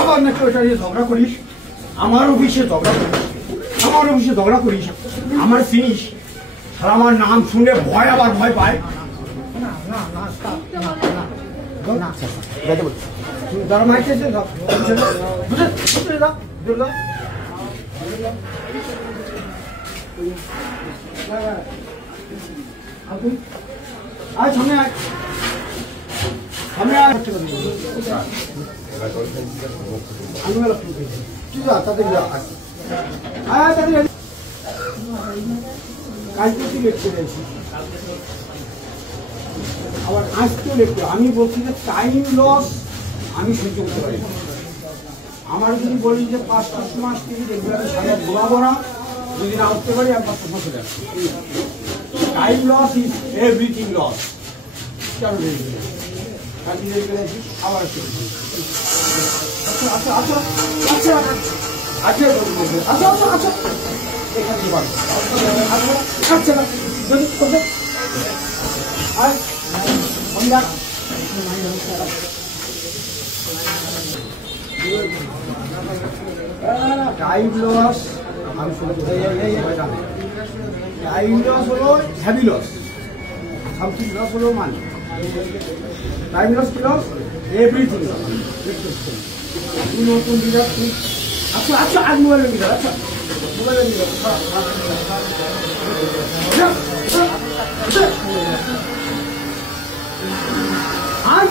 আবার নাকি ওটা নিয়ে ঝগড়া করিস, আমার অফিসে ঝগড়া করিস, আমার অফিসে ঝগড়া করিস, আমার চিনিস, আমার নাম শুনে ভয় আবার ভয় পায়। আয় সামনে আয়, সামনে আয়। আবার আজকেও লিখতে, আমি বলছি যে টাইম লস আমি সহ্য করতে পারি। আমার যদি বলি যে 5-6 মাস থেকে দেখবে আমি সারা ঘোরাবো না, যদি না উঠতে পারি আমি 5 মাস চলে আসবো। Time loss is everything loss. আবার আচ্ছা আচ্ছা আচ্ছা আচ্ছা আচ্ছা আচ্ছা আচ্ছা এখানে আচ্ছা না যদি আর টাইম লস, টাইম লস হলো হ্যাভি লস, সামথিং লস হলো মানি। টাইম লস কি লস? Everything loss. নতুন বিরাট আচ্ছা আচ্ছা আজ মোবাইলের বিরাট আচ্ছা মোবাইলের বিরাট আর